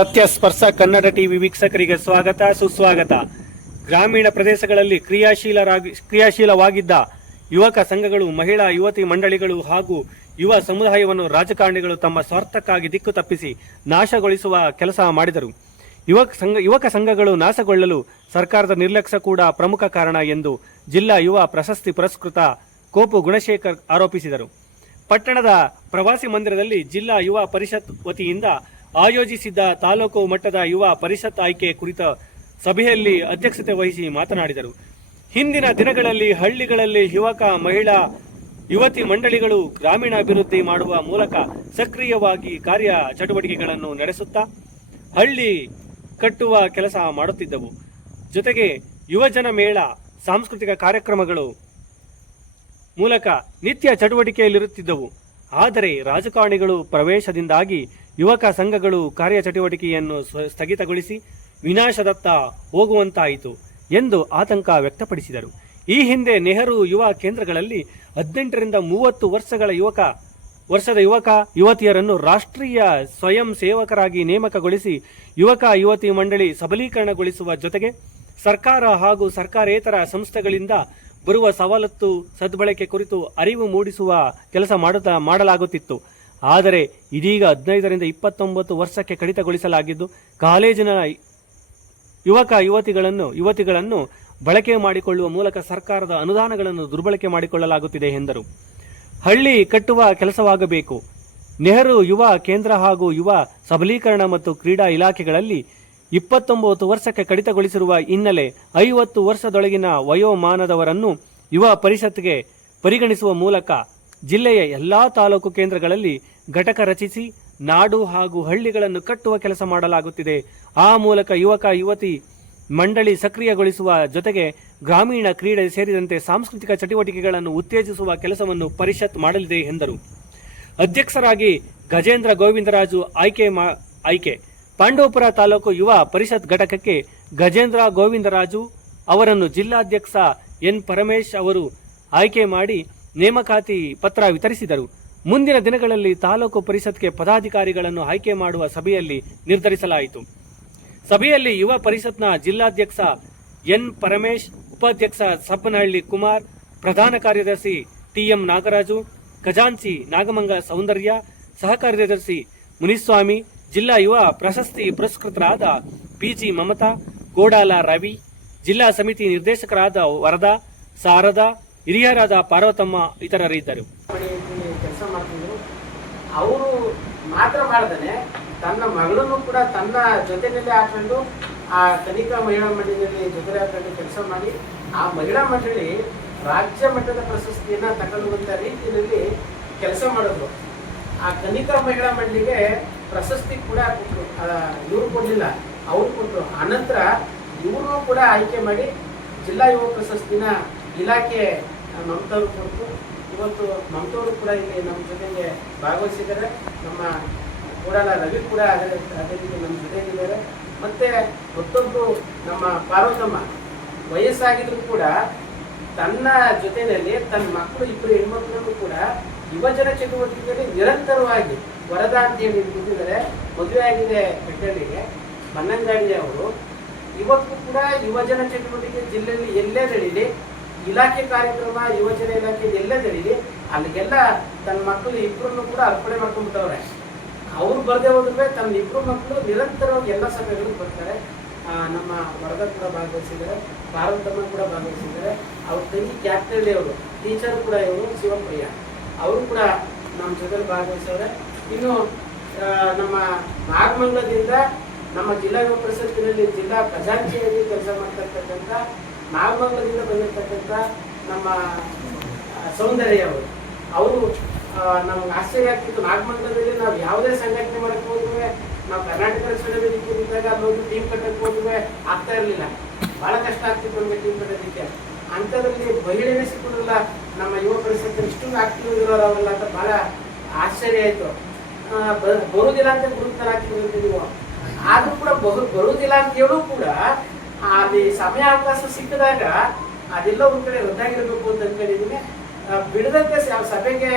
ಸತ್ಯ ಸ್ಪರ್ಶ ಕನ್ನಡ ಟಿವಿ ವೀಕ್ಷಕರಿಗೆ ಸ್ವಾಗತ ಸುಸ್ವಾಗತ. ಗ್ರಾಮೀಣ ಪ್ರದೇಶಗಳಲ್ಲಿ ಕ್ರಿಯಾಶೀಲವಾಗಿದ್ದ ಯುವಕ ಸಂಘಗಳು, ಮಹಿಳಾ ಯುವತಿ ಮಂಡಳಿಗಳು ಹಾಗೂ ಯುವ ಸಮುದಾಯವನ್ನು ರಾಜಕಾರಣಿಗಳು ತಮ್ಮ ಸ್ವಾರ್ಥಕ್ಕಾಗಿ ದಿಕ್ಕು ತಪ್ಪಿಸಿ ನಾಶಗೊಳಿಸುವ ಕೆಲಸ ಮಾಡಿದರು. ಯುವಕ ಸಂಘಗಳು ನಾಶಗೊಳ್ಳಲು ಸರ್ಕಾರದ ನಿರ್ಲಕ್ಷ್ಯ ಕೂಡ ಪ್ರಮುಖ ಕಾರಣ ಎಂದು ಜಿಲ್ಲಾ ಯುವ ಪ್ರಶಸ್ತಿ ಪುರಸ್ಕೃತ ಕೋಪು ಗುಣಶೇಖರ್ ಆರೋಪಿಸಿದರು. ಪಟ್ಟಣದ ಪ್ರವಾಸಿ ಮಂದಿರದಲ್ಲಿ ಜಿಲ್ಲಾ ಯುವ ಪರಿಷತ್ ವತಿಯಿಂದ ಆಯೋಜಿಸಿದ್ದ ತಾಲೂಕು ಮಟ್ಟದ ಯುವ ಪರಿಷತ್ ಆಯ್ಕೆ ಕುರಿತ ಸಭೆಯಲ್ಲಿ ಅಧ್ಯಕ್ಷತೆ ವಹಿಸಿ ಮಾತನಾಡಿದರು. ಹಿಂದಿನ ದಿನಗಳಲ್ಲಿ ಹಳ್ಳಿಗಳಲ್ಲಿ ಯುವಕ, ಮಹಿಳಾ, ಯುವತಿ ಮಂಡಳಿಗಳು ಗ್ರಾಮೀಣಾಭಿವೃದ್ಧಿ ಮಾಡುವ ಮೂಲಕ ಸಕ್ರಿಯವಾಗಿ ಕಾರ್ಯ ಚಟುವಟಿಕೆಗಳನ್ನು ನಡೆಸುತ್ತಾ ಹಳ್ಳಿ ಕಟ್ಟುವ ಕೆಲಸ ಮಾಡುತ್ತಿದ್ದವು. ಜೊತೆಗೆ ಯುವಜನ ಮೇಳ, ಸಾಂಸ್ಕೃತಿಕ ಕಾರ್ಯಕ್ರಮಗಳು ಮೂಲಕ ನಿತ್ಯ ಚಟುವಟಿಕೆಯಲ್ಲಿರುತ್ತಿದ್ದವು. ಆದರೆ ರಾಜಕಾರಣಿಗಳು ಪ್ರವೇಶದಿಂದಾಗಿ ಯುವಕ ಸಂಘಗಳು ಕಾರ್ಯಚಟುವಟಿಕೆಯನ್ನು ಸ್ಥಗಿತಗೊಳಿಸಿ ವಿನಾಶದತ್ತ ಹೋಗುವಂತಾಯಿತು ಎಂದು ಆತಂಕ ವ್ಯಕ್ತಪಡಿಸಿದರು. ಈ ಹಿಂದೆ ನೆಹರು ಯುವ ಕೇಂದ್ರಗಳಲ್ಲಿ 18 ರಿಂದ 30 ವರ್ಷದ ಯುವಕ ಯುವತಿಯರನ್ನು ರಾಷ್ಟ್ರೀಯ ಸ್ವಯಂ ಸೇವಕರಾಗಿ ನೇಮಕಗೊಳಿಸಿ ಯುವಕ ಯುವತಿ ಮಂಡಳಿ ಸಬಲೀಕರಣಗೊಳಿಸುವ ಜೊತೆಗೆ ಸರ್ಕಾರ ಹಾಗೂ ಸರ್ಕಾರೇತರ ಸಂಸ್ಥೆಗಳಿಂದ ಬರುವ ಸವಲತ್ತು ಸದ್ಬಳಕೆ ಕುರಿತು ಅರಿವು ಮೂಡಿಸುವ ಕೆಲಸ ಮಾಡಲಾಗುತ್ತಿತ್ತು. ಆದರೆ ಇದೀಗ 15 ರಿಂದ 29 ವರ್ಷಕ್ಕೆ ಕಡಿತಗೊಳಿಸಲಾಗಿದ್ದು ಕಾಲೇಜಿನ ಯುವಕ ಯುವತಿಗಳನ್ನು ಬಳಕೆ ಮಾಡಿಕೊಳ್ಳುವ ಮೂಲಕ ಸರ್ಕಾರದ ಅನುದಾನಗಳನ್ನು ದುರ್ಬಳಕೆ ಮಾಡಿಕೊಳ್ಳಲಾಗುತ್ತಿದೆ ಎಂದರು. ಹಳ್ಳಿ ಕಟ್ಟುವ ಕೆಲಸವಾಗಬೇಕು. ನೆಹರು ಯುವ ಕೇಂದ್ರ ಹಾಗೂ ಯುವ ಸಬಲೀಕರಣ ಮತ್ತು ಕ್ರೀಡಾ ಇಲಾಖೆಗಳಲ್ಲಿ 29 ವರ್ಷಕ್ಕೆ ಕಡಿತಗೊಳಿಸಿರುವ ಹಿನ್ನೆಲೆ 50 ವರ್ಷದೊಳಗಿನ ವಯೋಮಾನದವರನ್ನು ಯುವ ಪರಿಷತ್ಗೆ ಪರಿಗಣಿಸುವ ಮೂಲಕ ಜಿಲ್ಲೆಯ ಎಲ್ಲಾ ತಾಲೂಕು ಕೇಂದ್ರಗಳಲ್ಲಿ ಘಟಕ ರಚಿಸಿ ನಾಡು ಹಾಗೂ ಹಳ್ಳಿಗಳನ್ನು ಕಟ್ಟುವ ಕೆಲಸ ಮಾಡಲಾಗುತ್ತಿದೆ. ಆ ಮೂಲಕ ಯುವಕ ಯುವತಿ ಮಂಡಳಿ ಸಕ್ರಿಯಗೊಳಿಸುವ ಜೊತೆಗೆ ಗ್ರಾಮೀಣ ಕ್ರೀಡೆ ಸೇರಿದಂತೆ ಸಾಂಸ್ಕೃತಿಕ ಚಟುವಟಿಕೆಗಳನ್ನು ಉತ್ತೇಜಿಸುವ ಕೆಲಸವನ್ನು ಪರಿಷತ್ ಮಾಡಲಿದೆ ಎಂದರು. ಅಧ್ಯಕ್ಷರಾಗಿ ಗಜೇಂದ್ರ ಗೋವಿಂದರಾಜು ಆಯ್ಕೆ. ಪಾಂಡವಪುರ ತಾಲೂಕು ಯುವ ಪರಿಷತ್ ಘಟಕಕ್ಕೆ ಗಜೇಂದ್ರ ಗೋವಿಂದರಾಜು ಅವರನ್ನು ಜಿಲ್ಲಾಧ್ಯಕ್ಷ ಎನ್ ಪರಮೇಶ್ ಅವರು ಆಯ್ಕೆ ಮಾಡಿ ನೇಮಕಾತಿ ಪತ್ರ ವಿತರಿಸಿದರು. ಮುಂದಿನ ದಿನಗಳಲ್ಲಿ ತಾಲೂಕು ಪರಿಷತ್ಗೆ ಪದಾಧಿಕಾರಿಗಳನ್ನು ಆಯ್ಕೆ ಮಾಡುವ ಸಭೆಯಲ್ಲಿ ನಿರ್ಧರಿಸಲಾಯಿತು. ಸಭೆಯಲ್ಲಿ ಯುವ ಪರಿಷತ್ನ ಜಿಲ್ಲಾಧ್ಯಕ್ಷ ಎನ್ ಪರಮೇಶ್, ಉಪಾಧ್ಯಕ್ಷ ಸಬ್ಬನಹಳ್ಳಿ ಕುಮಾರ್, ಪ್ರಧಾನ ಕಾರ್ಯದರ್ಶಿ ಟಿಎಂ ನಾಗರಾಜು, ಖಜಾಂಚಿ ನಾಗಮಂಗಲ ಸೌಂದರ್ಯ, ಸಹ ಕಾರ್ಯದರ್ಶಿ ಮುನಿಸ್ವಾಮಿ, ಜಿಲ್ಲಾ ಯುವ ಪ್ರಶಸ್ತಿ ಪುರಸ್ಕೃತರಾದ ಪಿಜಿ ಮಮತಾ, ಗೋಡಾಲ ರವಿ, ಜಿಲ್ಲಾ ಸಮಿತಿ ನಿರ್ದೇಶಕರಾದ ವರದಾ, ಶಾರದಾ, ಹಿರಿಯರಾದ ಪಾರ್ವತಮ್ಮ ಇತರರಿದ್ದರು. ಕೆಲಸ ಮಾಡ್ತಿದ್ರು. ಅವರು ಮಾತ್ರ ಮಾಡದೇನೆ ತನ್ನ ಮಗಳನ್ನು ಕೂಡ ತನ್ನ ಜೊತೆಯಲ್ಲೇ ಹಾಕೊಂಡು ಆ ಕನಿಕಾ ಮಹಿಳಾ ಮಂಡಳಿಯಲ್ಲಿ ಜೊತೆ ಹಾಕೊಂಡು ಕೆಲಸ ಮಾಡಿ ಆ ಮಹಿಳಾ ಮಂಡಳಿ ರಾಜ್ಯ ಮಟ್ಟದ ಪ್ರಶಸ್ತಿಯನ್ನ ತಗೊಳ್ಳುವಂತ ರೀತಿಯಲ್ಲಿ ಕೆಲಸ ಮಾಡಿದ್ರು. ಆ ಕನಿಕಾ ಮಹಿಳಾ ಮಂಡಳಿಗೆ ಪ್ರಶಸ್ತಿ ಕೂಡ ಕೊಟ್ಟರು. ಇವ್ರು ಕೊಡಲಿಲ್ಲ, ಅವ್ರು ಕೊಟ್ಟರು. ಅನಂತರ ಇವ್ರನ್ನೂ ಕೂಡ ಆಯ್ಕೆ ಮಾಡಿ ಜಿಲ್ಲಾ ಯುವ ಪ್ರಶಸ್ತಿನ ಇಲಾಖೆ ಮಮತವರು ಕೊಟ್ಟು ಇವತ್ತು ಮಮತವರು ಕೂಡ ಇಲ್ಲಿ ನಮ್ಮ ಜೊತೆಗೆ ಭಾಗವಹಿಸಿದ್ದಾರೆ. ನಮ್ಮ ಕೂಡಲ ರವಿ ಕೂಡ ಅದೇ ರೀತಿ ನಮ್ಮ ಜೊತೆಗಿದ್ದಾರೆ. ಮತ್ತೆ ಮತ್ತೊಬ್ಬರು ನಮ್ಮ ಪಾರ್ವತಮ್ಮ ವಯಸ್ಸಾಗಿದ್ರು ಕೂಡ ತನ್ನ ಜೊತೆಯಲ್ಲಿ ತನ್ನ ಮಕ್ಕಳು 2 ಹೆಣ್ಮಕ್ಳನ್ನು ಕೂಡ ಯುವಜನ ಚಟುವಟಿಕೆಯಲ್ಲಿ ನಿರಂತರವಾಗಿ ವರದಾ ಅಂತ ಹೇಳಿ ಕೂತಿದ್ದಾರೆ. ಮದುವೆ ಆಗಿದೆ ಬೆಟ್ಟಳ್ಳಿಗೆ ಬನ್ನಂಗಾಡಿ ಅವರು. ಇವತ್ತು ಕೂಡ ಯುವಜನ ಚಟುವಟಿಕೆ ಜಿಲ್ಲೆಯಲ್ಲಿ ಎಲ್ಲೇ ನಡೀಲಿ, ಇಲಾಖೆ ಕಾರ್ಯಕ್ರಮ ಯುವಜನ ಇಲಾಖೆ ಎಲ್ಲೇ ನಡೀಲಿ, ಅಲ್ಲಿಗೆಲ್ಲ ತನ್ನ ಮಕ್ಕಳು 2 ಕೂಡ ಅರ್ಪಣೆ ಮಾಡ್ಕೊಂಡ್ಬಿಟ್ಟವ್ರೆ. ಅವ್ರು ಬರದೇ ಹೋದ್ರೆ ತನ್ನ 2 ಮಕ್ಕಳು ನಿರಂತರವಾಗಿ ಎಲ್ಲ ಸಭೆಗಳಿಗೆ ಬರ್ತಾರೆ. ನಮ್ಮ ವರದಾ ಕೂಡ ಭಾಗವಹಿಸಿದ್ದಾರೆ, ಪಾರ್ವತಮ್ಮ ಕೂಡ ಭಾಗವಹಿಸಿದ್ದಾರೆ. ಅವ್ರ ತಂಗಿ ಕ್ಯಾಪ್ಟನ್ ಅವರು ಟೀಚರ್ ಕೂಡ ಇವರು ಶಿವಪ್ರಿಯ ಅವರು ಕೂಡ ನಮ್ಮ ಜೊತೆಲಿ ಭಾಗವಹಿಸಿದ್ದಾರೆ. ಇನ್ನು ನಮ್ಮ ನಾಗಮಂಗಲದಿಂದ ನಮ್ಮ ಜಿಲ್ಲಾ ಯುವ ಪರಿಷತ್ತಿನಲ್ಲಿ ಜಿಲ್ಲಾ ಖಜಾಂಚಿಯಾಗಿ ಕೆಲಸ ಮಾಡ್ತಿರ್ತಕ್ಕಂಥ ನಾಗಮಂಗಲದಿಂದ ಬಂದಿರತಕ್ಕಂಥ ನಮ್ಮ ಸೌಂದರ್ಯ ಅವರು ನಮ್ಗೆ ಆಶ್ಚರ್ಯ ಆಗ್ತಿತ್ತು. ನಾಗಮಂಗಲದಲ್ಲಿ ನಾವು ಯಾವುದೇ ಸಂಘಟನೆ ಮಾಡಕ್ಕೆ ಹೋದ್ವಿ, ನಾವು ಕರ್ನಾಟಕ ರಕ್ಷಣಾ ವೇದಿಕೆ ಇದ್ದಾಗ ಅಲ್ಲೊಂದು ಟೀಮ್ ಕಟ್ಟಕ್ಕೆ ಹೋದ್ವಿ, ಆಗ್ತಾ ಇರಲಿಲ್ಲ. ಬಹಳ ಕಷ್ಟ ಆಗ್ತಿತ್ತು ನಮಗೆ ಟೀಮ್ ಕಟ್ಟೋದಕ್ಕೆ. ಅಂಥದ್ರಲ್ಲಿ ಮಹಿಳೆನೇ ಸಿಕ್ಕಿರಲಿಲ್ಲ. ನಮ್ಮ ಯುವ ಪರಿಷತ್ತು ಇಷ್ಟೊಂದು ಆಕ್ಟಿವ್ ಇರೋರು ಅವರೆಲ್ಲ ಅಂತ ಬಹಳ ಆಶ್ಚರ್ಯ ಆಯಿತು. ಬರುವುದಿಲ್ಲ ಅಂತ ಗುರುತರ ಹಾಕಿದ್ರು ನೀವು, ಆದ್ರೂ ಕೂಡ ಬರುವುದಿಲ್ಲ ಅಂತ ಹೇಳೂ ಕೂಡ ಅಲ್ಲಿ ಸಮಯ ಅವಕಾಶ ಸಿಕ್ಕಿದಾಗ ಅದೆಲ್ಲ ಒಂದ್ ಕಡೆ ರದ್ದಾಗಿರ್ಬೇಕು ಅಂತ ಅನ್ಕೊಂಡಿದ್ದೀನಿ. ಬಿಡದಂತೆ ಸಭೆಗೆ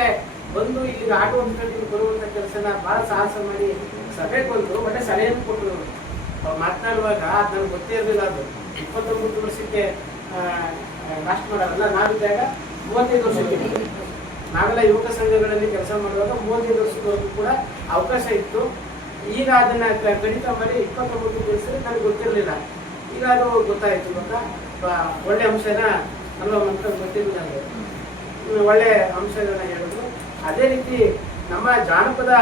ಬಂದು ಇಲ್ಲಿಗೆ ಆಟೋ ಹೊಂದ್ಕೊಂಡು ಬರುವಂಥ ಕೆಲಸನ ಭಾಳ ಸಾಹಸ ಮಾಡಿ ಸಭೆಗೆ ಬಂದು ಒಳ್ಳೆ ಸಲಹೆಯನ್ನು ಕೊಟ್ಟರು. ಅವ್ರು ಮಾತನಾಡುವಾಗ ಅದು ನನಗೆ ಗೊತ್ತೇ ಇರಲಿಲ್ಲ. ಅದು 29 ವರ್ಷಕ್ಕೆ ಲಾಸ್ಟ್ ಮಾಡೋರಲ್ಲ, ನಾವಿದ್ದಾಗ 35 ವರ್ಷಕ್ಕೆ ನಾವೆಲ್ಲ ಯುವಕ ಸಂಘಗಳಲ್ಲಿ ಕೆಲಸ ಮಾಡುವಾಗ 35 ವರ್ಷದವರೆಗೂ ಕೂಡ ಅವಕಾಶ ಇತ್ತು. ಈಗ ಅದನ್ನ ಕಡಿತ ಮಾಡಿ 29 ತಿಳಿಸಿದ್ರೆ ನನಗೆ ಗೊತ್ತಿರಲಿಲ್ಲ. ಈಗ ಅದು ಗೊತ್ತಾಯ್ತು. ಇವಾಗ ಒಳ್ಳೆ ಅಂಶನ ನಮ್ಮ ಮಂತ್ರ ಗೊತ್ತಿರಲಿಲ್ಲ. ಒಳ್ಳೆ ಅಂಶಗಳನ್ನ ಹೇಳಿದ್ರು. ಅದೇ ರೀತಿ ನಮ್ಮ ಜಾನಪದ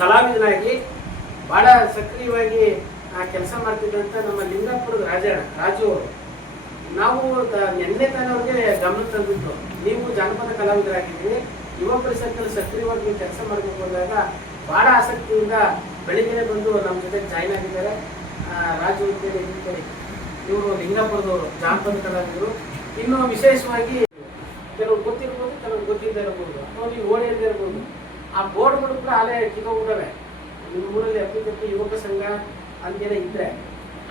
ಕಲಾವಿದನಾಗಿ ಬಹಳ ಸಕ್ರಿಯವಾಗಿ ಕೆಲಸ ಮಾಡ್ತಿದ್ದಂಥ ನಮ್ಮ ಲಿಂಗಾಪುರದ ರಾಜು ಅವರು ನಾವು ನಿನ್ನೆ ತಾನವ್ರಿಗೆ ಗಮನ ತಂದಿದ್ದು, ನೀವು ಜಾನಪದ ಕಲಾವಿದರಾಗಿದ್ದೀರಿ, ಯುವ ಪರಿಷತ್ನಲ್ಲಿ ಸಕ್ರಿಯವಾಗಿ ನೀವು ಕೆಲಸ ಮಾಡಬೇಕು ಅಂದಾಗ ಬಹಳ ಆಸಕ್ತಿಯಿಂದ ಬೆಳಿಗ್ಗೆ ಬಂದು ನಮ್ಮ ಜೊತೆ ಜಾಯ್ನ್ ಆಗಿದ್ದಾರೆ. ರಾಜು ಅಂತೇಳಿ ಇವರು ಲಿಂಗಾಪುರದವರು ಜಾನಪದ ಕಲಾವಿದರು. ಇನ್ನು ವಿಶೇಷವಾಗಿ ಕೆಲವು ಗೊತ್ತಿರ್ಬೋದು, ಕೆಲವು ಗೊತ್ತಿಲ್ಲದೆ ಇರಬಹುದು, ಅಥವಾ ನೀವು ಓಡಿಯದೇ ಇರ್ಬೋದು. ಆ ಬೋರ್ಡ್ಗಳು ಕೂಡ ಅಲ್ಲೇ ಕಿತ್ತೋಗ್ಬಿಡವೆ. ನಿಮ್ಮ ಊರಲ್ಲಿ ಅತಿ ಯುವಕ ಸಂಘ ಅಂತೇನೆ ಇದ್ರೆ